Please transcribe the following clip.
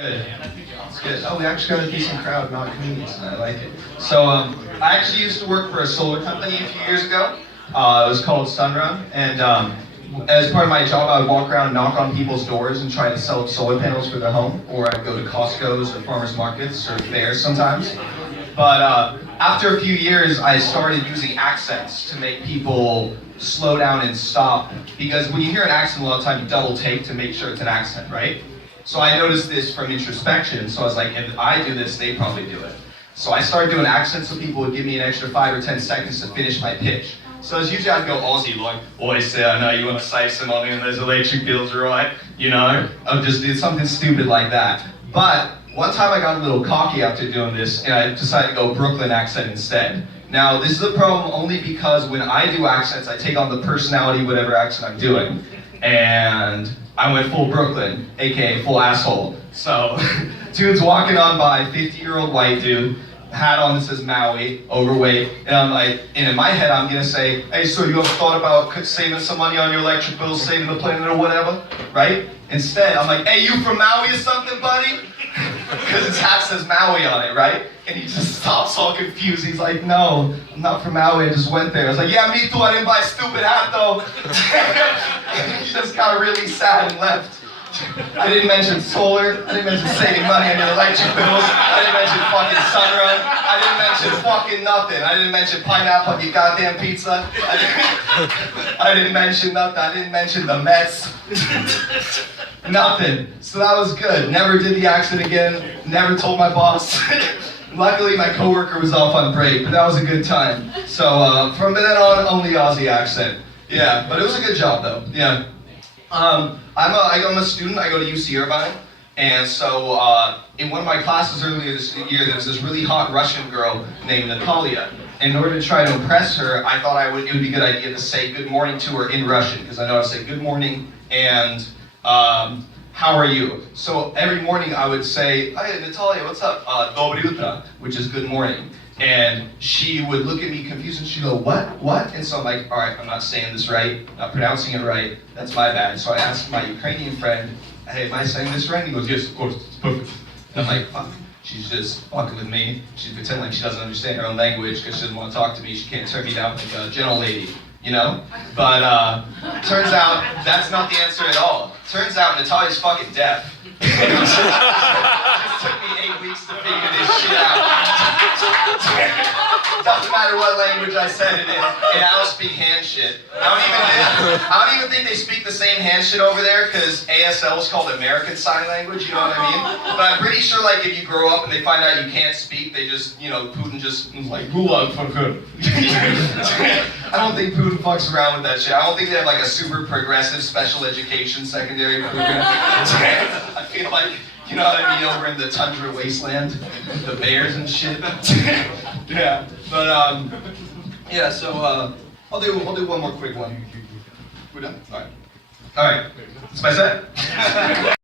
Good. It's good. Oh, we actually got a decent crowd, not comedians, and I like it. So, I actually used to work for a solar company a few years ago. It was called Sunrun, and as part of my job, I would walk around and knock on people's doors and try to sell solar panels for their home, or I'd go to Costco's or farmers markets or fairs sometimes. But after a few years, I started using accents to make people slow down and stop, because when you hear an accent, a lot of times you double take to make sure it's an accent, right? So I noticed this from introspection, so I was like, if I do this, they probably do it. So I started doing accents so people would give me an extra 5 or 10 seconds to finish my pitch. So as usually I'd go Aussie, like, oi sir, I know you want to save some money on those electric bills, right? You know, I'll just do something stupid like that. But one time I got a little cocky after doing this, and I decided to go Brooklyn accent instead. Now, this is a problem only because when I do accents, I take on the personality, whatever accent I'm doing. And I went full Brooklyn, aka full asshole. So, dude's walking on by, 50-year-old white dude, hat on that says Maui, overweight, and I'm like, and in my head I'm gonna say, hey, so you ever thought about saving some money on your electric bills, saving the planet or whatever, right? Instead, I'm like, hey, you from Maui or something, buddy? Because his hat says Maui on it, right? And he just stops all confused. He's like, no, I'm not from Maui, I just went there. I was like, yeah, me too, I didn't buy a stupid hat though. And he just got really sad and left. I didn't mention solar, I didn't mention saving money on your electric bills, I didn't mention fucking Sunrun, I didn't mention fucking nothing, I didn't mention pineapple on your goddamn pizza, I didn't mention nothing, I didn't mention the Mets, nothing. So that was good, never did the accent again, never told my boss. Luckily my coworker was off on break, but that was a good time. So from then on, only Aussie accent. Yeah, but it was a good job though, yeah. I'm a student, I go to UC Irvine, and so in one of my classes earlier this year, there was this really hot Russian girl named Natalia. And in order to try to impress her, I thought it would be a good idea to say good morning to her in Russian, because I know how to say good morning and how are you? So every morning I would say, hey Natalia, what's up? Доброе утро, which is good morning. And she would look at me confused and she'd go, what? And so I'm like, all right, I'm not saying this right, not pronouncing it right, that's my bad. So I asked my Ukrainian friend, hey, am I saying this right? And he goes, yes, of course, it's perfect. And I'm like, fuck, she's just fucking with me. She's pretending like she doesn't understand her own language because she doesn't want to talk to me. She can't turn me down like a gentle lady, you know? But turns out that's not the answer at all. Turns out Natalia's fucking deaf. It just took me 8 weeks to figure this shit out. Doesn't matter what language I said it in, and I don't speak hand shit. I don't even think they speak the same hand shit over there, because ASL is called American Sign Language, you know what I mean? But I'm pretty sure, like, if you grow up and they find out you can't speak, they just, you know, Putin just is like, Gulag for good. I don't think Putin fucks around with that shit. I don't think they have, like, a super progressive special education secondary program. I feel like, you know what I mean, over in the tundra wasteland, the bears and shit. Yeah, but yeah. So I'll do one more quick one. We're done. All right. That's my set.